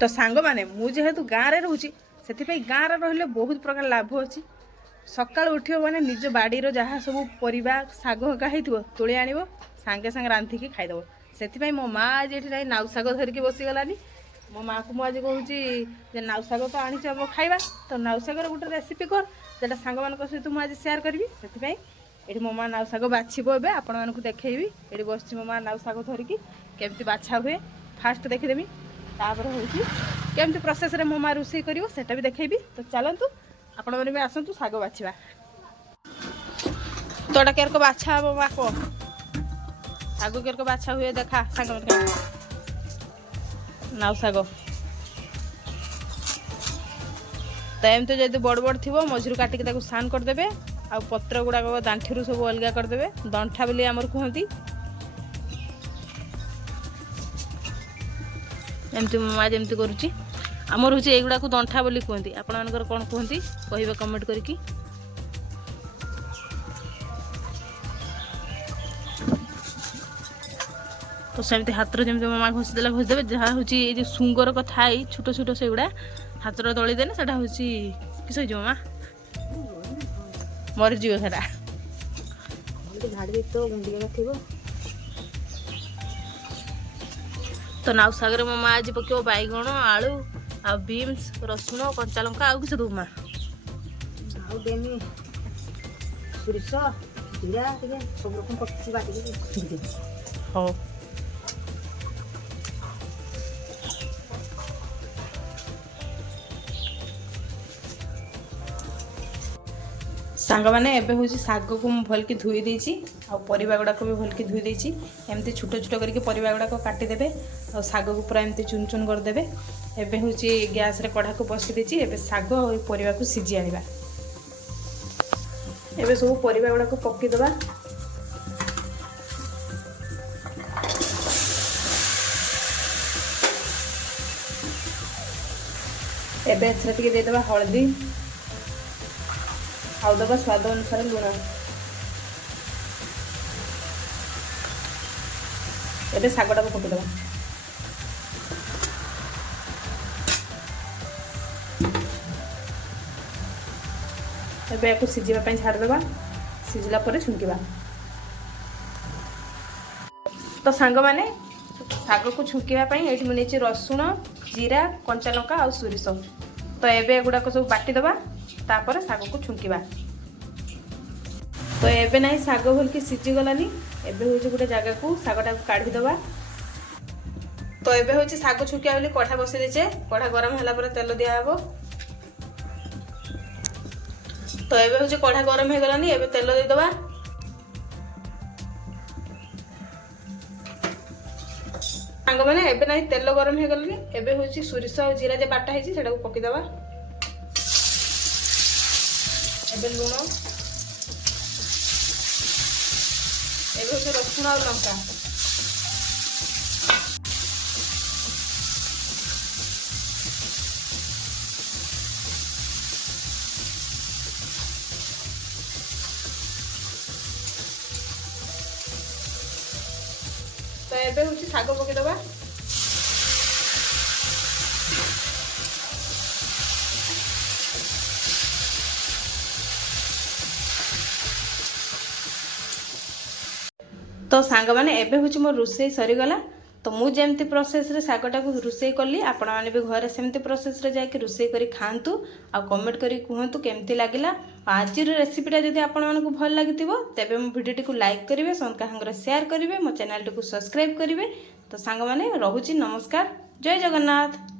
तो सांग माने मु जेहेतु गाँव में रोचे से गाँव में रही बहुत प्रकार लाभ अच्छी सका उठ मैंने निज बाड़ी जहाँ सब परिवा शाग हका तोली आण सांगे सांगे रांधिकी खाईदेव से मो माँ आज ये नाउ शाग धरिकी बसीगलानी मो माँ को मुझे कहूँ नाउ शाग तो आनी खाइबा तो नाउ शागर गोटे रेसिपी कर जोटा सांग मान सहित मुझे सेयार करी से ये मो माँ नाउ शाग बाछब ए आपण मानक देखी ये बस मो माँ नाउ शाग धरिकी केमती बाछा हुए फास्ट देखीदेवी तापर हूँ केमती प्रोसेस रे मो माँ रोषे कर भी देखी तो चलतु आपण मैंने भी आसतु शाग बाछा तोड़ा केरक बाछा हम माँ को शाग केरक बाछा हुए देखा सांग नाउ शाग तो एमती जब बड़ बड़ थी मझुर काटिक सान करदे आ पत्र गुड़ाक दांठी सब अलग करदे दंठा बोली आमर कहती एमती माँ जमती करुच्ची आमर हूँ युवा को दंठा बोली कहती आपण मानकर कौन कहती कहे कमेंट करके तो सेमती हाथ जमी मामा घोषिदे जहाँ हूँ ये सुंगर कथा आई छोट छोट से गुड़ा हाथ दलीदेने से हूँ किस हो मामा मरीजी सेटा तो नाउ सागर मो माँ आज पक बैगण आलू आ बीन्स रसुण कंचा लंका आउ किस दू माँ सोरिष जीरा सब रकम पकड़ हाँ सांग मैंने एबे हूँ शाग को भल की धोई देसी परिवा गुड़ाक भी भल की धोई देसी एमती छोट छोट करके परिवा गुड़ाक काटिदेवे और शाग को पूरा एमती चुन चुन करदे एबे हूँ गैस रे कढ़ा को बसई देसी एबे शाग और परिवा को सीझी आनिबा एबे सब परिवा गुड़ाक पकईदबा एबे एथरे देदेबा हल्दी आउ दबा स्वाद अनुसार लुण एबे शागटा को पकईदबा एबे को सीझिबा पई छाड़देबा सीझिला परे छुंकिबा तो सांग माने शाग को छुंकिबा पई एठी मुनेछि रसुण जीरा कंचा लंका आ सोरिष तो एबे गुडा को सब बाटी दबा तापर शाग को छुंकिबा तो एबे नहीं शाग भल की सीझी गलानी एबे हूँ गोटे जगह को शागटा को काढ़ी दबा तो एबे हूँ शाग छुंकिया बोली कढ़ा बसई देचे कढ़ा गरम होला पर तेल दिया हबो तो एबे हूँ कढ़ा गरम हो गलानी एबे तेल दे दबा सांग माने एबे नहीं तेल गरम हो गलानी एबे हूँ सोरिष और जीरा जे बाटा है सेटा को पकई दबा एबे लुण एबे हूँ रसुण और लंका तो एबे हूँ शाग पकईदबा तो सांग माने एबे हूँ मोर रोषे सरीगला तो मुझे जमती प्रोसेस रे शागटा को रोषे कली आपण मैंने भी घरे सेमती प्रोसेस रे जाके रोषे करी खांतु आ कमेंट करी कहतु केमती लागिला आज रेसिपीटा जदि आपण मानकु भल लागितिबो तेबे मो वीडियोटी को लाइक करिवे संका संगे शेयर करिवे मो चैनल को सब्सक्राइब करिवे तो सांग माने रहूची नमस्कार जय जगन्नाथ।